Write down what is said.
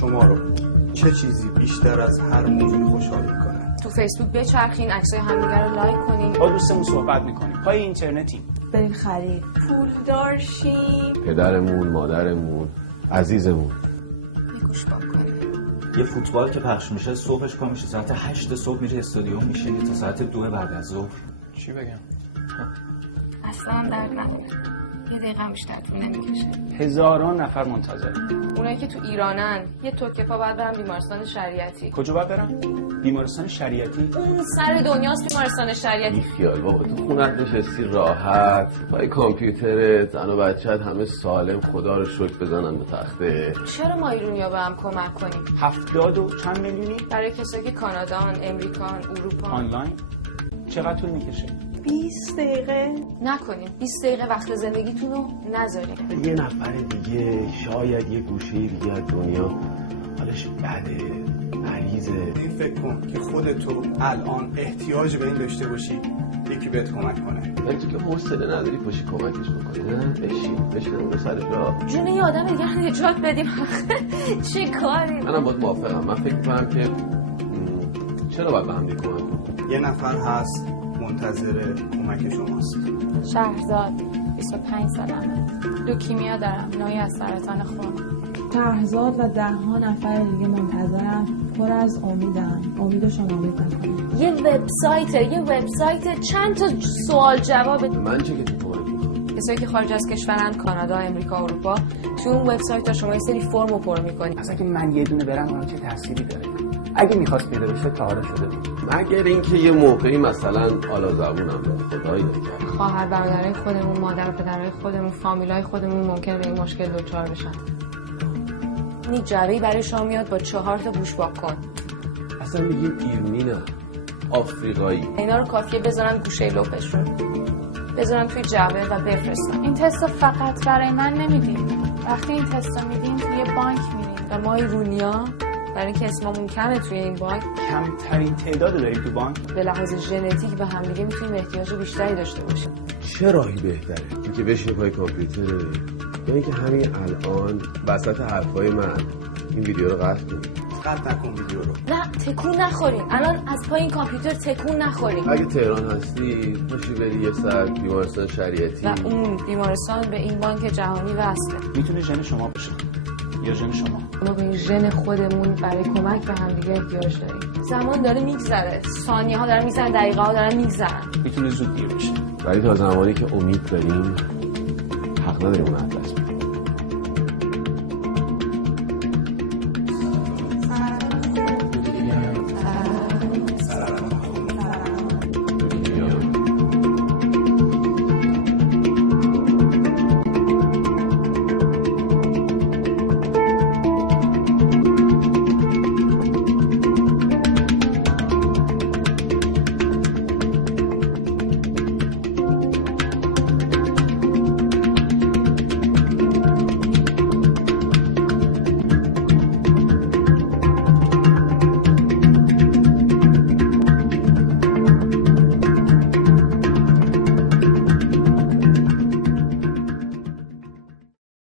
شما رو چه چیزی بیشتر از هر موضوعی خوشحال میکنه؟ تو فیسبوک بچرخین، عکسای همدیگه رو لایک کنین، با دوستمون صحبت میکنیم، پای اینترنتیم، بریم خرید، پولدار شیم، پدرمون، مادرمون، عزیزمون گوش کنه. یه فوتبال که پخش میشه صبحش پا میشه ساعت 8 صبح میره استادیوم میشینه تا ساعت 2 بعد از ظهر. چی بگم؟ اصلا درد نکنه، یه دقیقه بیشتر طول نمیکشه. هزاران نفر منتظر. اونایی که تو ایرانن یه توکه پا باید برن بیمارستان شریعتی. کجا باید برم؟ بیمارستان شریعتی؟ اون سر دنیاست بیمارستان شریعتی. بی خیال بابا، تو خونت نشستی راحت پای کامپیوترت، زن و بچت همه سالم، خدا رو شکر بزنن به تخته. چرا ما ایرانی‌ها به هم کمک کنیم؟ 70 و چند میلیونی؟ برای کسایی که کانادان، امریکان، اروپا. آنلاین؟ چقدر طول میکشه؟ 20 دقیقه نکنیم 20 دقیقه وقت زندگیتون رو نذاریم. یه نفر دیگه شاید یه گوشه دیگه از دنیا حالش بده، مریضه. این فکر کن که خودتو الان احتیاج به این داشته باشی یکی بهت کمک کنه. یعنی تو که حوصله نداری پاشی کمکش بکنی، نه؟ بشین رو سر جا. جون یه آدم دیگه رو نجات بدیم. چه کاری؟ منم باید موافقم. من فکر میکنم که چرا باید به هم دیگه کمک کنیم؟ یه نفر هست منتظر کمک شماست. شهرزاد، 25 سالمه، لوکیمیا دارم، نوعی از سرطان خون. شهرزاد و 10 نفر دیگه منتظرم، پر از امیدم، امیدشو نابود نکنم. یه وبسایت چند تا سوال جواب. من چه که تو کمک میکنم؟ کسایی که خارج از کشورن، کانادا، امریکا، اروپا، تو اون وبسایت شما یه سری فرمو پر می‌کنی. اصلا که من یه دونه برم اون چه تأثیری داره؟ اگه می‌خواست پیدا بشه تا حالا شده بود. مگر اینکه یه موقعی مثلا آلا زبونم به خدایی نکرد. خواهر برادرای خودمون، مادر و پدرای خودمون، فامیلای خودمون ممکنه به این مشکل دچار بشن. این جعبه‌ای برای شما میاد با 4 تا گوش کن. اصلا میگیم ایرانی نه، آفریقایی. اینا رو کافیه بذارن گوشه لپشون، بذارن توی جعبه و بفرستن. این تست فقط برای من نمیدیم. وقتی این تست رو میدیم توی بانک میدیم و ما ایرونیا برای اینکه اسممون کمه توی این بانک، کمترین تعداد داریم تو بانک. به لحاظ ژنتیک به همدیگه میتونیم احتیاج بیشتری داشته باشیم. چه راهی بهتره؟ اینکه بشینی پای کامپیوتر یا اینکه همین الان وسط حرفای من این ویدیو رو قطع کنی؟ قطع نکن ویدیو رو. نه تکون نخورین، الان از پای این کامپیوتر تکون نخورین. اگه تهران هستی پاشی بری یه سر بیمارستان شریعتی و اون بیمارستان به این بانک جهانی وصله. میتونه ژن شما باشه یا ژن شما. ما به این ژن خودمون برای کمک به همدیگه احتیاج داریم. زمان داره میگذره، ثانیه ها دارن میگذرن، دقیقه ها دارن میگذرن. میتونه زود دیر بشه. ولی تا زمانی که امید داریم حق نداریم اون